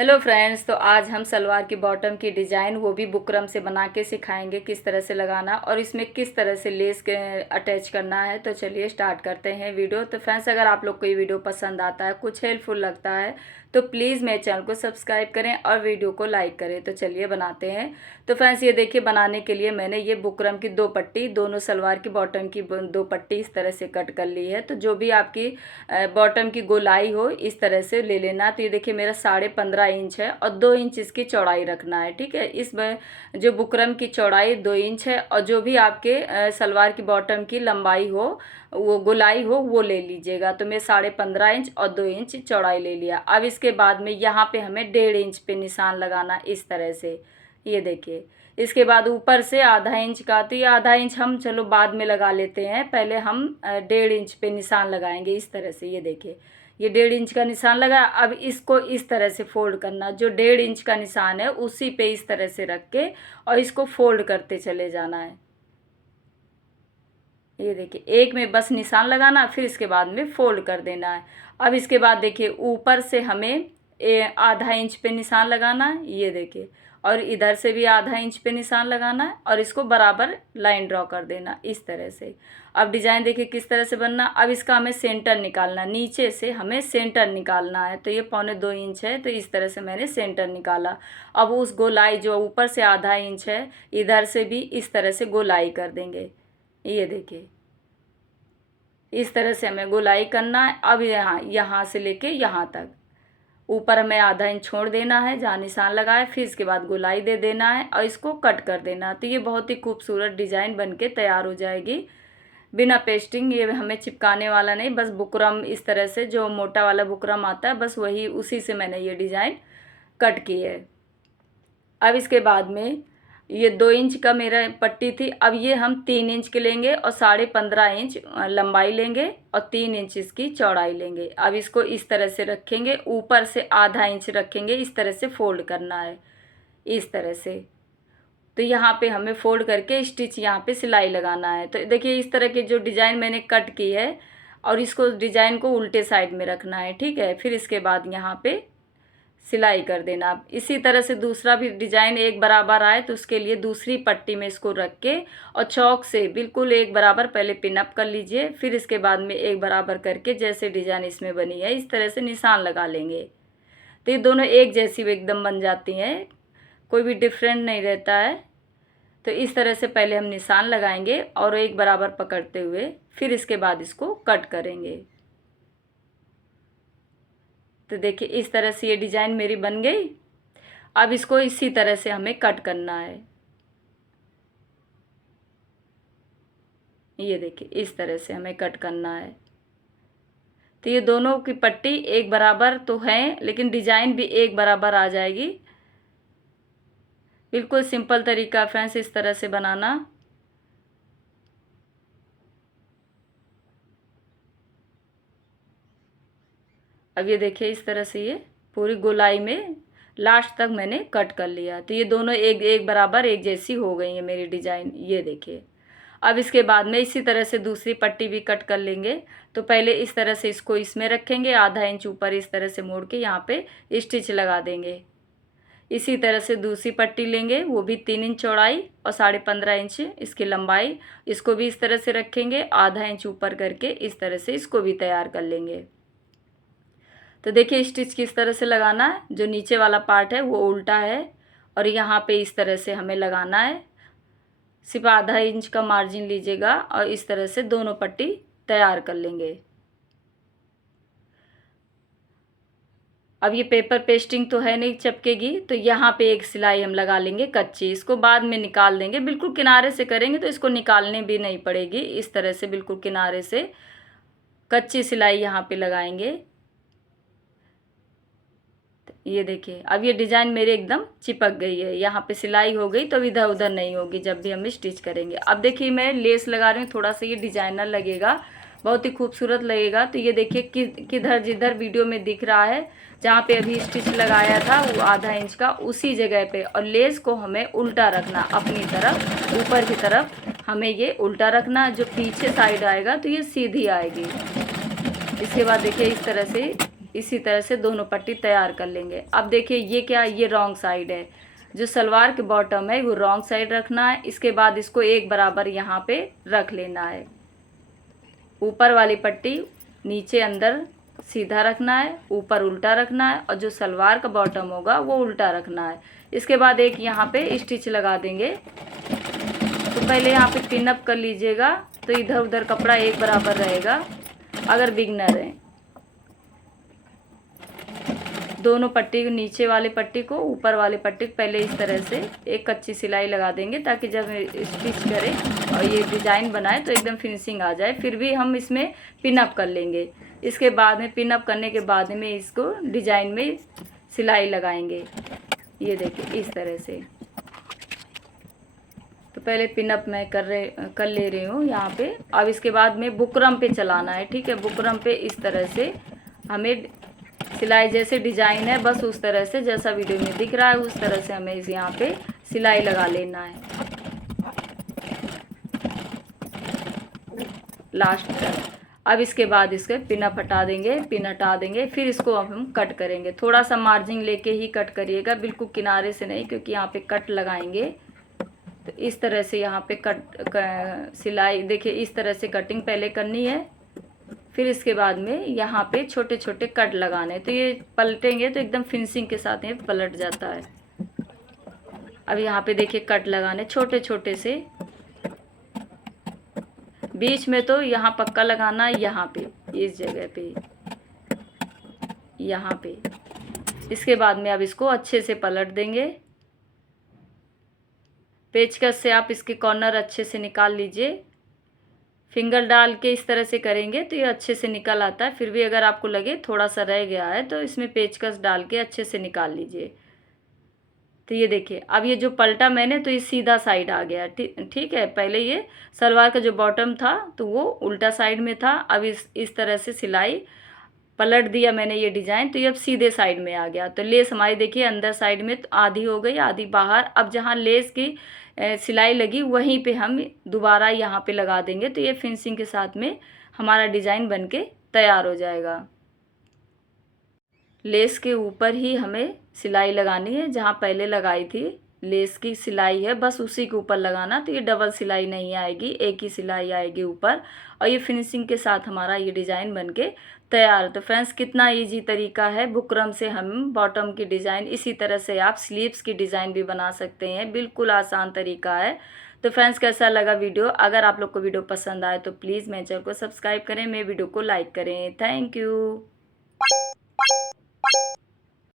Hello friends, तो आज हम सलवार की बॉटम की डिज़ाइन वो भी बुकरम से बना के सिखाएंगे किस तरह से लगाना और इसमें किस तरह से लेस के अटैच करना है। तो चलिए स्टार्ट करते हैं वीडियो। तो फ्रेंड्स, अगर आप लोग को ये वीडियो पसंद आता है, कुछ हेल्पफुल लगता है, तो प्लीज़ मेरे चैनल को सब्सक्राइब करें और वीडियो को लाइक करें। तो चलिए बनाते हैं। तो फ्रेंड्स, ये देखिए, बनाने के लिए मैंने ये बुकरम की दो पट्टी, दोनों सलवार की बॉटम की दो पट्टी इस तरह से कट कर ली है। तो जो भी आपकी बॉटम की गोलाई हो इस तरह से ले लेना। तो ये देखिए, मेरा 15.5 इंच है और 2 इंच इसकी चौड़ाई रखना है। ठीक है, इसमें जो बुकरम की चौड़ाई 2 इंच है और जो भी आपके सलवार की बॉटम की लंबाई हो, वो गोलाई हो, वो ले लीजिएगा। तो मैं 15.5 इंच और 2 इंच चौड़ाई ले लिया। अब इसके बाद में यहाँ पे हमें 1.5 इंच पे निशान लगाना इस तरह से। ये देखिए, इसके बाद ऊपर से आधा इंच का, तो ये आधा इंच हम चलो बाद में लगा लेते हैं, पहले हम 1.5 इंच पे निशान लगाएंगे इस तरह से। ये देखिए, ये 1.5 इंच का निशान लगा। अब इसको इस तरह से फोल्ड करना, जो 1.5 इंच का निशान है उसी पे इस तरह से रख के और इसको फोल्ड करते चले जाना है। ये देखिए, एक में बस निशान लगाना, फिर इसके बाद में फोल्ड कर देना है। अब इसके बाद देखिए, ऊपर से हमें आधा इंच पे निशान लगाना है। ये देखिए, और इधर से भी आधा इंच पे निशान लगाना है और इसको बराबर लाइन ड्रॉ कर देना इस तरह से। अब डिजाइन देखिए किस तरह से बनना। अब इसका हमें सेंटर निकालना, नीचे से हमें सेंटर निकालना है। तो ये 1.25 इंच है, तो इस तरह से मैंने सेंटर निकाला। अब उस गोलाई जो ऊपर से आधा इंच है, इधर से भी इस तरह से गोलाई कर देंगे। ये देखिए, इस तरह से हमें गोलाई करना है। अब यहाँ से लेके यहाँ तक ऊपर हमें आधा इंच छोड़ देना है जहाँ निशान लगाए, फिर इसके बाद गोलाई दे देना है और इसको कट कर देना है। तो ये बहुत ही खूबसूरत डिज़ाइन बनके तैयार हो जाएगी बिना पेस्टिंग। ये हमें चिपकाने वाला नहीं, बस बुकरम इस तरह से जो मोटा वाला बुकरम आता है, बस वही उसी से मैंने ये डिज़ाइन कट की है। अब इसके बाद में ये 2 इंच का मेरा पट्टी थी, अब ये हम 3 इंच के लेंगे और 15.5 इंच लंबाई लेंगे और 3 इंच इसकी चौड़ाई लेंगे। अब इसको इस तरह से रखेंगे, ऊपर से आधा इंच रखेंगे, इस तरह से फोल्ड करना है इस तरह से। तो यहाँ पे हमें फोल्ड करके स्टिच यहाँ पे सिलाई लगाना है। तो देखिए, इस तरह के जो डिज़ाइन मैंने कट की है और इसको डिज़ाइन को उल्टे साइड में रखना है। ठीक है, फिर इसके बाद यहाँ पे सिलाई कर देना। आप इसी तरह से दूसरा भी डिजाइन एक बराबर आए तो उसके लिए दूसरी पट्टी में इसको रख के और चौक से बिल्कुल एक बराबर पहले पिनअप कर लीजिए, फिर इसके बाद में एक बराबर करके जैसे डिजाइन इसमें बनी है इस तरह से निशान लगा लेंगे। तो ये दोनों एक जैसी एकदम बन जाती हैं, कोई भी डिफरेंट नहीं रहता है। तो इस तरह से पहले हम निशान लगाएंगे और एक बराबर पकड़ते हुए फिर इसके बाद इसको कट करेंगे। तो देखिए, इस तरह से ये डिज़ाइन मेरी बन गई। अब इसको इसी तरह से हमें कट करना है। ये देखिए, इस तरह से हमें कट करना है। तो ये दोनों की पट्टी एक बराबर तो है, लेकिन डिज़ाइन भी एक बराबर आ जाएगी। बिल्कुल सिंपल तरीका फ्रेंड्स इस तरह से बनाना। अब ये देखिए, इस तरह से ये पूरी गोलाई में लास्ट तक मैंने कट कर लिया। तो ये दोनों एक एक बराबर एक जैसी हो गई है मेरी डिज़ाइन। ये देखिए, अब इसके बाद में इसी तरह से दूसरी पट्टी भी कट कर लेंगे। तो पहले इस तरह से इसको इसमें रखेंगे, आधा इंच ऊपर इस तरह से मोड़ के यहाँ पे स्टिच लगा देंगे। इसी तरह से दूसरी पट्टी लेंगे, वो भी 3 इंच चौड़ाई और 15.5 इंच इसकी लंबाई, इसको भी इस तरह से रखेंगे, आधा इंच ऊपर करके इस तरह से इसको भी तैयार कर लेंगे। तो देखिए, स्टिच किस तरह से लगाना है। जो नीचे वाला पार्ट है वो उल्टा है और यहाँ पे इस तरह से हमें लगाना है। सिर्फ आधा इंच का मार्जिन लीजिएगा और इस तरह से दोनों पट्टी तैयार कर लेंगे। अब ये पेपर पेस्टिंग तो है नहीं, चिपकेगी, तो यहाँ पे एक सिलाई हम लगा लेंगे कच्ची, इसको बाद में निकाल देंगे। बिल्कुल किनारे से करेंगे तो इसको निकालने भी नहीं पड़ेगी। इस तरह से बिल्कुल किनारे से कच्ची सिलाई यहाँ पे लगाएंगे। ये देखिए, अब ये डिज़ाइन मेरी एकदम चिपक गई है, यहाँ पे सिलाई हो गई, तो अब इधर उधर नहीं होगी जब भी हम स्टिच करेंगे। अब देखिए, मैं लेस लगा रही हूँ, थोड़ा सा ये डिजाइनर लगेगा, बहुत ही खूबसूरत लगेगा। तो ये देखिए, किधर जिधर वीडियो में दिख रहा है, जहाँ पे अभी स्टिच लगाया था वो आधा इंच का, उसी जगह पे, और लेस को हमें उल्टा रखना अपनी तरफ, ऊपर की तरफ हमें ये उल्टा रखना। जो पीछे साइड आएगा तो ये सीधी आएगी। इसके बाद देखिए, इस तरह से इसी तरह से दोनों पट्टी तैयार कर लेंगे। अब देखिए ये क्या, ये रॉन्ग साइड है, जो सलवार के बॉटम है वो रॉन्ग साइड रखना है। इसके बाद इसको एक बराबर यहाँ पे रख लेना है। ऊपर वाली पट्टी नीचे अंदर सीधा रखना है, ऊपर उल्टा रखना है, और जो सलवार का बॉटम होगा वो उल्टा रखना है। इसके बाद एक यहाँ पे स्टिच लगा देंगे। तो पहले यहाँ पे पिन अप कर लीजिएगा, तो इधर उधर कपड़ा एक बराबर रहेगा अगर बिगनर है। दोनों पट्टी, नीचे वाली पट्टी को ऊपर वाली पट्टी को पहले इस तरह से एक कच्ची सिलाई लगा देंगे, ताकि जब स्टिच करें और ये डिज़ाइन बनाए तो एकदम फिनिशिंग आ जाए। फिर भी हम इसमें पिन अप कर लेंगे। इसके बाद में पिन अप करने के बाद में इसको डिज़ाइन में सिलाई लगाएंगे। ये देखिए इस तरह से। तो पहले पिन अप मैं कर ले रही हूँ यहाँ पे। अब इसके बाद में बुकरम पे चलाना है, ठीक है। बुकरम पे इस तरह से हमें सिलाई जैसे डिजाइन है बस उस तरह से, जैसा वीडियो में दिख रहा है उस तरह से हमें इस यहाँ पे सिलाई लगा लेना है लास्ट तक। अब इसके बाद इसके पिन अप हटा देंगे, पिन हटा देंगे। फिर इसको अब हम कट करेंगे। थोड़ा सा मार्जिन लेके ही कट करिएगा, बिल्कुल किनारे से नहीं, क्योंकि यहाँ पे कट लगाएंगे। तो इस तरह से यहाँ पे सिलाई देखिए, इस तरह से कटिंग पहले करनी है। फिर इसके बाद में यहाँ पे छोटे छोटे कट लगाने, तो ये पलटेंगे तो एकदम फिनिशिंग के साथ ये पलट जाता है। अब यहाँ पे देखिए कट लगाने छोटे छोटे से, बीच में तो यहाँ पक्का लगाना है, यहाँ पे इस जगह पे, यहाँ पे। इसके बाद में अब इसको अच्छे से पलट देंगे। पेचकस से आप इसके कॉर्नर अच्छे से निकाल लीजिए। फिंगर डाल के इस तरह से करेंगे तो ये अच्छे से निकल आता है। फिर भी अगर आपको लगे थोड़ा सा रह गया है तो इसमें पेचकस डाल के अच्छे से निकाल लीजिए। तो ये देखिए, अब ये जो पलटा मैंने तो ये सीधा साइड आ गया, ठीक है। पहले ये सलवार का जो बॉटम था तो वो उल्टा साइड में था। अब इस तरह से सिलाई पलट दिया मैंने ये डिज़ाइन, तो ये अब सीधे साइड में आ गया। तो लेस हमारी देखिए अंदर साइड में तो आधी हो गई, आधी बाहर। अब जहाँ लेस की सिलाई लगी वहीं पे हम दोबारा यहाँ पे लगा देंगे, तो ये फिनिशिंग के साथ में हमारा डिज़ाइन बनके तैयार हो जाएगा। लेस के ऊपर ही हमें सिलाई लगानी है, जहाँ पहले लगाई थी लेस की सिलाई है बस उसी के ऊपर लगाना। तो ये डबल सिलाई नहीं आएगी, एक ही सिलाई आएगी ऊपर, और ये फिनिशिंग के साथ हमारा ये डिज़ाइन बनके तैयार। तो फ्रेंड्स कितना इजी तरीका है, बुकरम से हम बॉटम की डिज़ाइन, इसी तरह से आप स्लीव्स की डिज़ाइन भी बना सकते हैं। बिल्कुल आसान तरीका है। तो फ्रेंड्स कैसा लगा वीडियो? अगर आप लोग को वीडियो पसंद आए तो प्लीज़ मेरे चैनल को सब्सक्राइब करें, मेरे वीडियो को लाइक करें। Thank you.